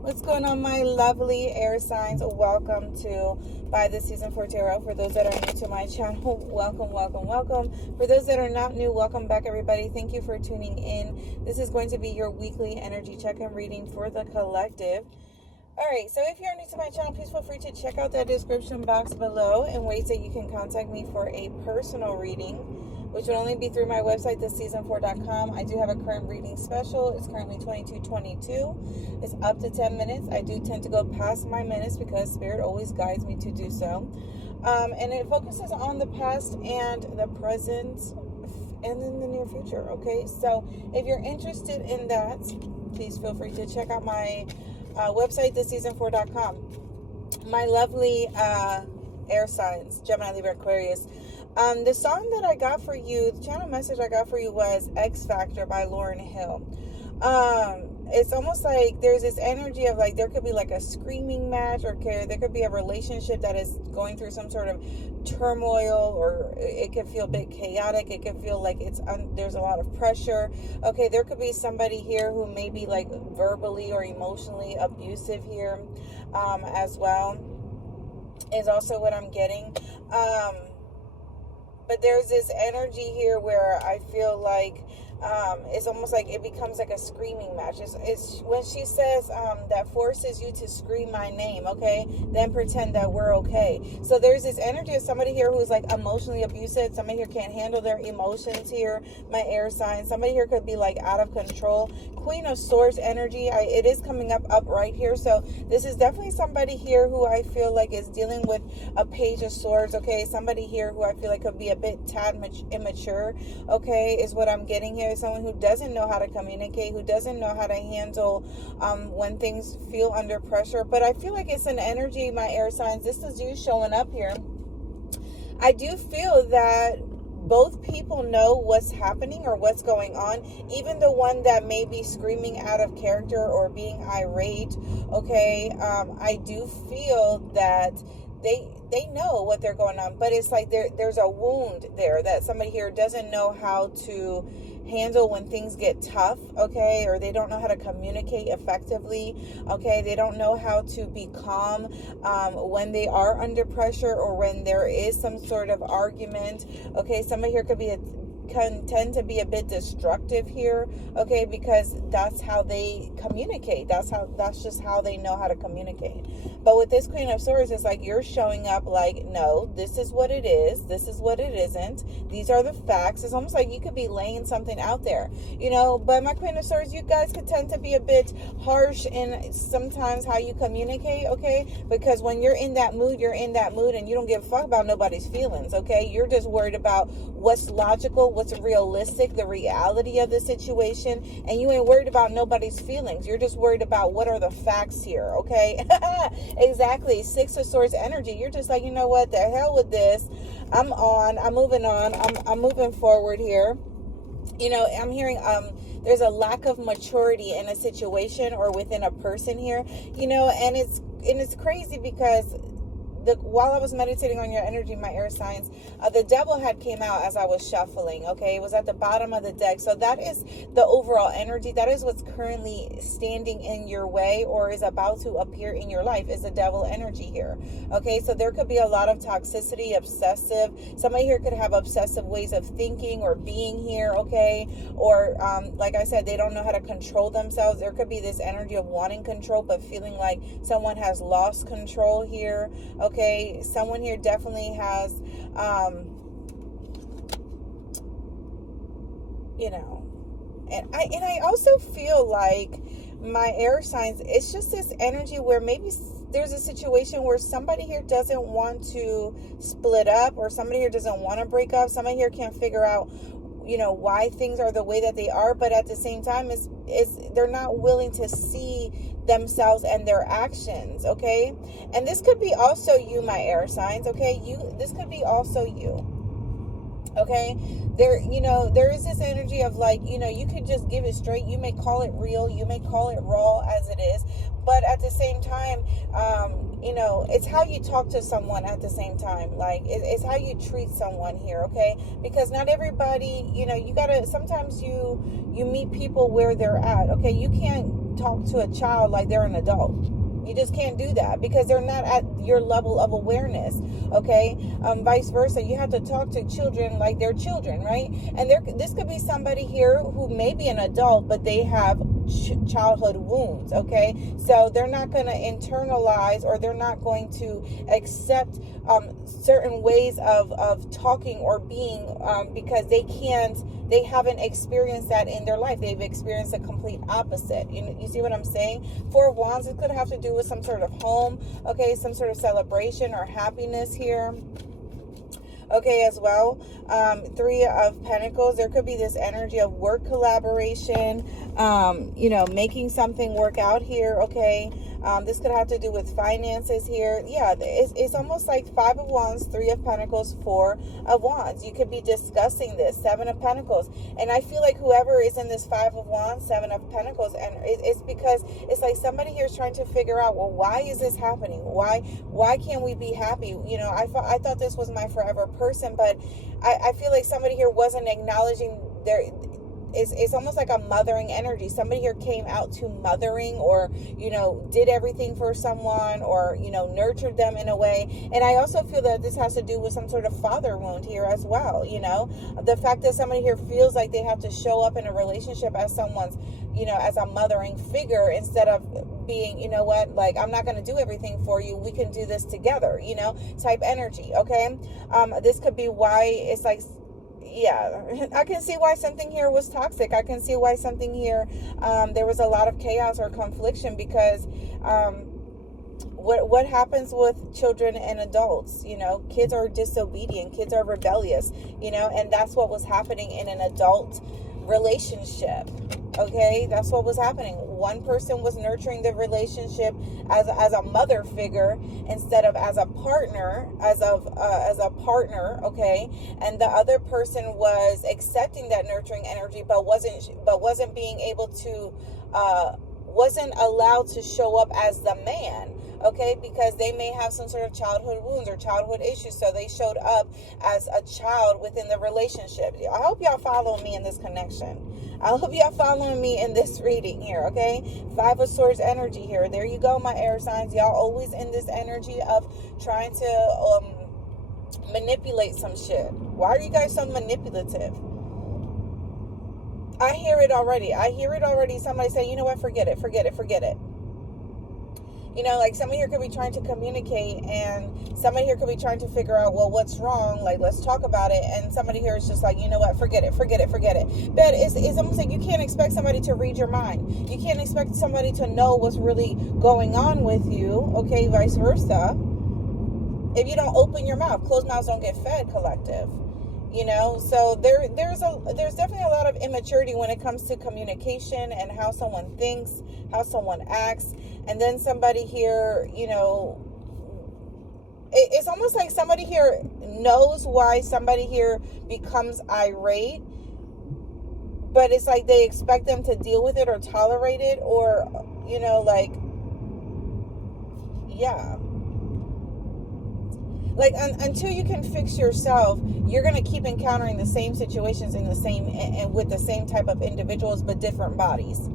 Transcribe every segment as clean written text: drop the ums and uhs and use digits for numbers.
What's going on, my lovely air signs? Welcome to By the Season 4 Tarot. For those that are new to my channel, welcome. For those that are not new, welcome back, everybody. Thank you for tuning in. This is going to be your weekly energy check-in reading for the collective. All right, so if you're new to my channel, please feel free to check out that description box below and ways that you can contact me for a personal reading, which would only be through my website, theseason4.com. I do have a current reading special. It's currently $22.22. It's up to 10 minutes. I do tend to go past my minutes because Spirit always guides me to do so. And it focuses on the past and the present and in the near future, okay? So if you're interested in that, please feel free to check out my website, theseason4.com. My lovely air signs, Gemini, Libra, Aquarius. The song that I got for you, the channel message I got for you was X Factor by Lauryn Hill. It's almost like there's this energy of like there could be like a screaming match, or there could be a relationship that is going through some sort of turmoil, or it could feel a bit chaotic. It could feel like there's a lot of pressure. Okay, there could be somebody here who may be like verbally or emotionally abusive here as well, is also what I'm getting. But there's this energy here where I feel like it's almost like it becomes like a screaming match. It's when she says that forces you to scream my name, okay, then pretend that we're okay. So there's this energy of somebody here who's like emotionally abusive. Somebody here can't handle their emotions here, my air sign. Somebody here could be like out of control. Queen of Swords energy, it is coming up right here. So this is definitely somebody here who I feel like is dealing with a Page of Swords, okay? Somebody here who I feel like could be a bit immature, okay, is what I'm getting here. Someone who doesn't know how to communicate, who doesn't know how to handle when things feel under pressure. But I feel like it's an energy, my air signs. This is you showing up here. I do feel that both people know what's happening or what's going on, even the one that may be screaming out of character or being irate, okay? I do feel that they know what they're going on, but it's like there's a wound there that somebody here doesn't know how to handle when things get tough, okay? Or they don't know how to communicate effectively, okay? They don't know how to be calm when they are under pressure or when there is some sort of argument, okay? Somebody here can tend to be a bit destructive here, okay, because that's how they communicate. That's just how they know how to communicate. But with this Queen of Swords, it's like you're showing up like, no, this is what it is, this is what it isn't, these are the facts. It's almost like you could be laying something out there, you know. But my Queen of Swords, you guys could tend to be a bit harsh in sometimes how you communicate, okay, because when you're in that mood, you're in that mood and you don't give a fuck about nobody's feelings, okay? You're just worried about what's logical, what's realistic, the reality of the situation, and you ain't worried about nobody's feelings. You're just worried about what are the facts here, okay? Exactly. Six of Swords energy. You're just like, you know what, the hell with this. I'm moving on, I'm moving forward here. You know, I'm hearing there's a lack of maturity in a situation or within a person here, you know, and it's crazy because while I was meditating on your energy, my air signs, the devil had came out as I was shuffling, okay? It was at the bottom of the deck. So that is the overall energy. That is what's currently standing in your way or is about to appear in your life, is the devil energy here, okay? So there could be a lot of toxicity, obsessive. Somebody here could have obsessive ways of thinking or being here, okay? Or like I said, they don't know how to control themselves. There could be this energy of wanting control but feeling like someone has lost control here, okay? Someone here definitely has, you know, and I also feel like my air signs, it's just this energy where maybe there's a situation where somebody here doesn't want to split up, or somebody here doesn't want to break up. Somebody here can't figure out, you know, why things are the way that they are, but at the same time is they're not willing to see themselves and their actions, okay? And this could be also you, my air signs, okay? This could be also you, okay? There, you know, there is this energy of like, you know, you could just give it straight. You may call it real, you may call it raw as it is, but at the same time, you know, it's how you talk to someone at the same time. Like, it's how you treat someone here, okay? Because not everybody, you know, you gotta, sometimes you meet people where they're at, okay? You can't talk to a child like they're an adult. You just can't do that because they're not at your level of awareness, okay? Vice versa, you have to talk to children like they're children, right? And this could be somebody here who may be an adult, but they have childhood wounds, okay? So they're not going to internalize, or they're not going to accept certain ways of talking or being, because they haven't experienced that in their life. They've experienced a complete opposite. You see what I'm saying? Four of Wands, it could have to do with some sort of home, okay, some sort of celebration or happiness here. Okay, as well. Three of Pentacles, there could be this energy of work collaboration, making something work out here, okay? This could have to do with finances here. Yeah, it's almost like Five of Wands, Three of Pentacles, Four of Wands. You could be discussing this, Seven of Pentacles. And I feel like whoever is in this Five of Wands, Seven of Pentacles, and it's because it's like somebody here is trying to figure out, well, why is this happening? Why can't we be happy? I thought this was my forever person, but I feel like somebody here wasn't acknowledging it's almost like a mothering energy. Somebody here came out to mothering, or did everything for someone, or nurtured them in a way. And I also feel that this has to do with some sort of father wound here as well. The fact that somebody here feels like they have to show up in a relationship as someone's as a mothering figure, instead of being, like, I'm not going to do everything for you, we can do this together, type energy. Okay. This could be why it's like, yeah, I can see why something here was toxic. I can see why something here, there was a lot of chaos or confliction, because what happens with children and adults, kids are disobedient, kids are rebellious, and that's what was happening in an adult relationship. Okay, that's what was happening. One person was nurturing the relationship as a mother figure instead of as a partner, as a partner. Okay, and the other person was accepting that nurturing energy, but wasn't being able to, wasn't allowed to show up as the man. Okay, because they may have some sort of childhood wounds or childhood issues, so they showed up as a child within the relationship. I hope y'all follow me in this connection. I hope y'all following me in this reading here, okay? Five of Swords energy here. There you go, my air signs. Y'all always in this energy of trying to manipulate some shit. Why are you guys so manipulative? I hear it already. Somebody say, you know what, forget it. Like somebody here could be trying to communicate, and somebody here could be trying to figure out, well, what's wrong? Like, let's talk about it. And somebody here is just like, you know what, forget it. But it's almost like you can't expect somebody to read your mind. You can't expect somebody to know what's really going on with you. Okay, vice versa. If you don't open your mouth, closed mouths don't get fed, collective. So there's definitely a lot of immaturity when it comes to communication and how someone thinks, how someone acts. And then somebody here, it's almost like somebody here knows why somebody here becomes irate, but it's like they expect them to deal with it or tolerate it, or, yeah. Like, until you can fix yourself, you're going to keep encountering the same situations and with the same type of individuals, but different bodies.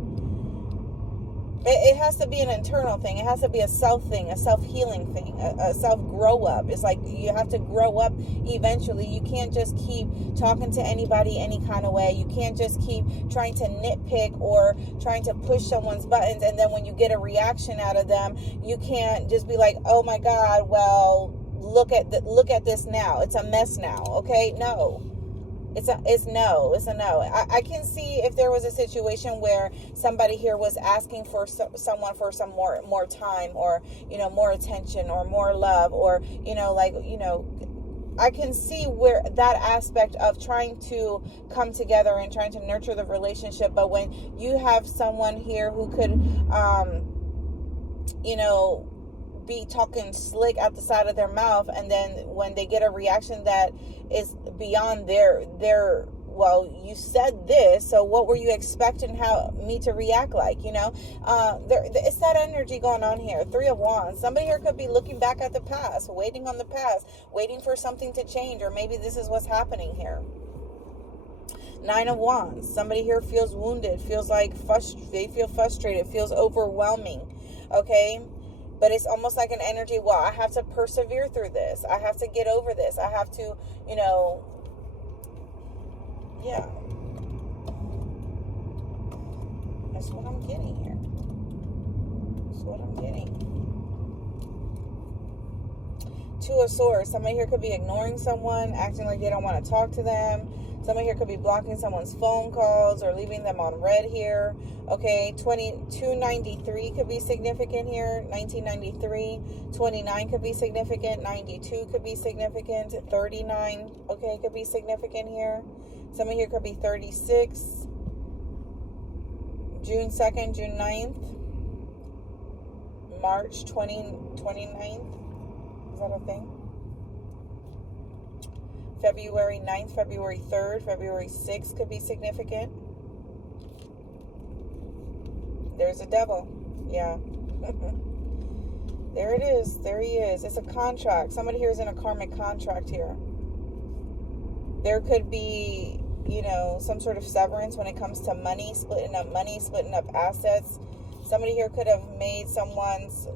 It has to be an internal thing. It has to be a self thing, a self-healing thing, a self-grow up. It's like you have to grow up eventually. You can't just keep talking to anybody any kind of way. You can't just keep trying to nitpick or trying to push someone's buttons, and then when you get a reaction out of them, you can't just be like, oh my God, well, look at this now. It's a mess now. Okay, no. It's a no. I can see if there was a situation where somebody here was asking for someone for some more time, or more attention, or more love, or I can see where that aspect of trying to come together and trying to nurture the relationship. But when you have someone here who could be talking slick out the side of their mouth, and then when they get a reaction that is beyond their well, you said this, so what were you expecting me to react like? It's that energy going on here. Three of Wands. Somebody here could be looking back at the past, waiting on the past, waiting for something to change, or maybe this is what's happening here. Nine of Wands. Somebody here feels wounded, feels like they feel frustrated, feels overwhelming, okay? But it's almost like an energy, well, I have to persevere through this. I have to get over this. I have to, yeah. That's what I'm getting here. That's what I'm getting. Two of Swords. Somebody here could be ignoring someone, acting like they don't want to talk to them. Somebody here could be blocking someone's phone calls or leaving them on red here. Okay, 293 could be significant here. 1993. 29 could be significant. 92 could be significant. 39, okay, could be significant here. Somebody here could be 36. June 2nd, June 9th. March 29th. Is that a thing? February 9th, February 3rd, February 6th could be significant. There's a devil. Yeah. There it is. There he is. It's a contract. Somebody here is in a karmic contract here. There could be, some sort of severance when it comes to money, splitting up assets. Somebody here could have made someone's,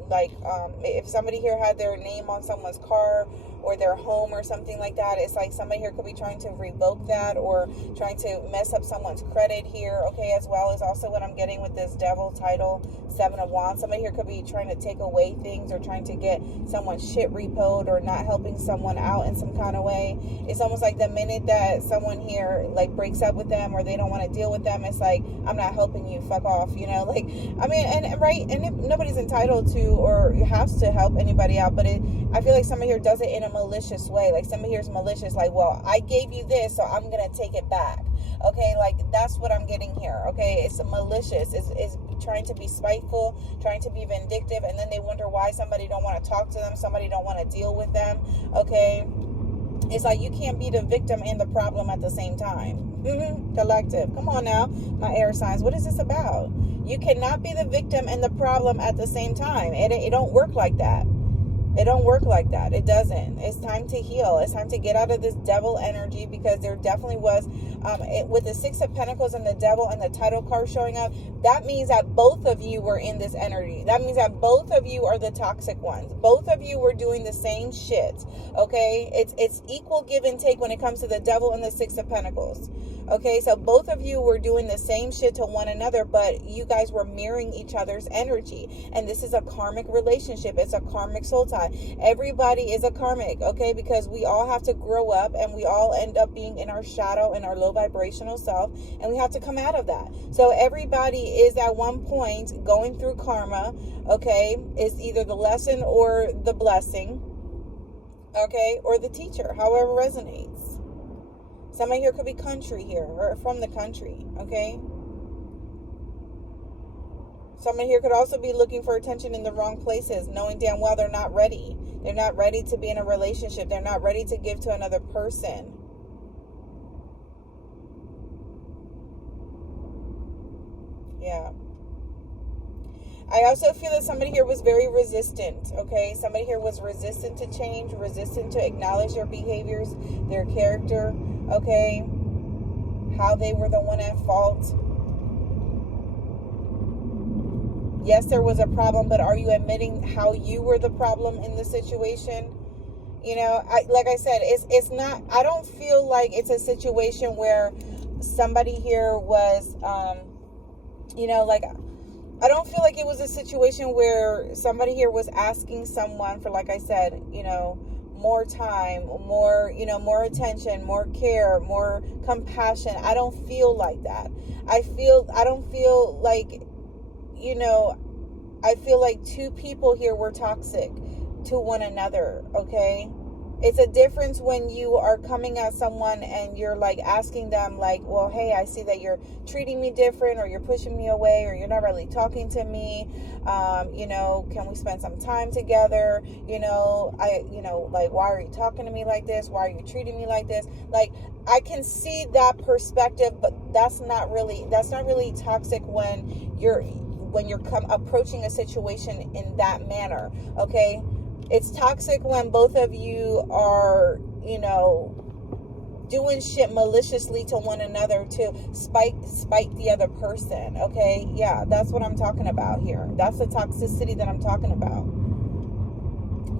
if somebody here had their name on someone's car or their home or something like that, it's like somebody here could be trying to revoke that or trying to mess up someone's credit here, okay, as well as also what I'm getting with this devil title, Seven of Wands. Somebody here could be trying to take away things or trying to get someone's shit repoed or not helping someone out in some kind of way. It's almost like the minute that someone here, breaks up with them or they don't want to deal with them, it's like, I'm not helping you, fuck off, and nobody's entitled to or has to help anybody out, but I feel like somebody here does it in a malicious way. Like somebody here's malicious, like, well, I gave you this, so I'm gonna take it back. Okay, that's what I'm getting here. Okay, it's malicious. It's trying to be spiteful, trying to be vindictive, and then they wonder why somebody don't want to talk to them, somebody don't want to deal with them. Okay, it's like you can't be the victim and the problem at the same time. Collective, come on now, my air signs. What is this about? You cannot be the victim and the problem at the same time. It don't work like that. It don't work like that. It doesn't. It's time to heal. It's time to get out of this devil energy, because there definitely was, with the Six of Pentacles and the devil and the title card showing up, that means that both of you were in this energy. That means that both of you are the toxic ones. Both of you were doing the same shit. Okay? It's equal give and take when it comes to the devil and the Six of Pentacles. Okay, so both of you were doing the same shit to one another, but you guys were mirroring each other's energy. And this is a karmic relationship. It's a karmic soul tie. Everybody is a karmic, okay, because we all have to grow up and we all end up being in our shadow and our low vibrational self, and we have to come out of that. So everybody is at one point going through karma, okay, is either the lesson or the blessing, okay, or the teacher, however resonates. Somebody here could be country here, or from the country, okay? Somebody here could also be looking for attention in the wrong places, knowing damn well they're not ready. They're not ready to be in a relationship. They're not ready to give to another person. Yeah. I also feel that somebody here was very resistant, okay? Somebody here was resistant to change, resistant to acknowledge their behaviors, their character, okay? How they were the one at fault. Yes, there was a problem, but are you admitting how you were the problem in the situation? Like I said, it's not, I don't feel like it's a situation where somebody here was, I don't feel like it was a situation where somebody here was asking someone for, like I said, more time, more, more attention, more care, more compassion. I don't feel like that. I don't feel like, I feel like two people here were toxic to one another, okay? It's a difference when you are coming at someone and you're asking them well, hey, I see that you're treating me different, or you're pushing me away, or you're not really talking to me. Can we spend some time together? Why are you talking to me like this? Why are you treating me like this? I can see that perspective, but that's not really toxic when you're approaching a situation in that manner, okay? It's toxic when both of you are, doing shit maliciously to one another to spite the other person. Okay, yeah, that's what I'm talking about here. That's the toxicity that I'm talking about.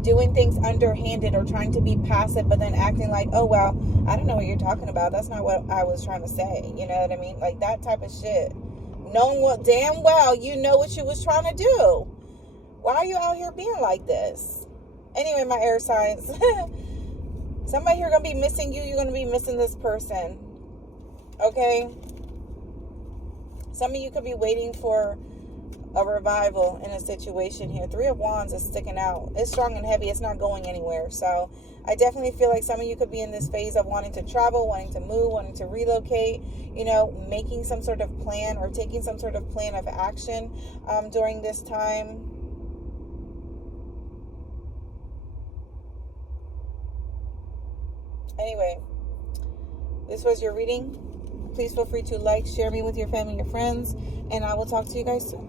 Doing things underhanded or trying to be passive, but then acting like, oh well, I don't know what you're talking about, that's not what I was trying to say. You know what I mean? Like that type of shit, knowing what damn well you know what you was trying to do. Why are you out here being like this? Anyway, my air signs, somebody here gonna be missing you. You're gonna be missing this person. Okay, some of you could be waiting for a revival in a situation here. Three of Wands is sticking out. It's strong and heavy. It's not going anywhere. So I definitely feel like some of you could be in this phase of wanting to travel, wanting to move, wanting to relocate, you know, making some sort of plan or taking some sort of plan of action during this time. Anyway, this was your reading. Please feel free to like, share me with your family and your friends, and I will talk to you guys soon.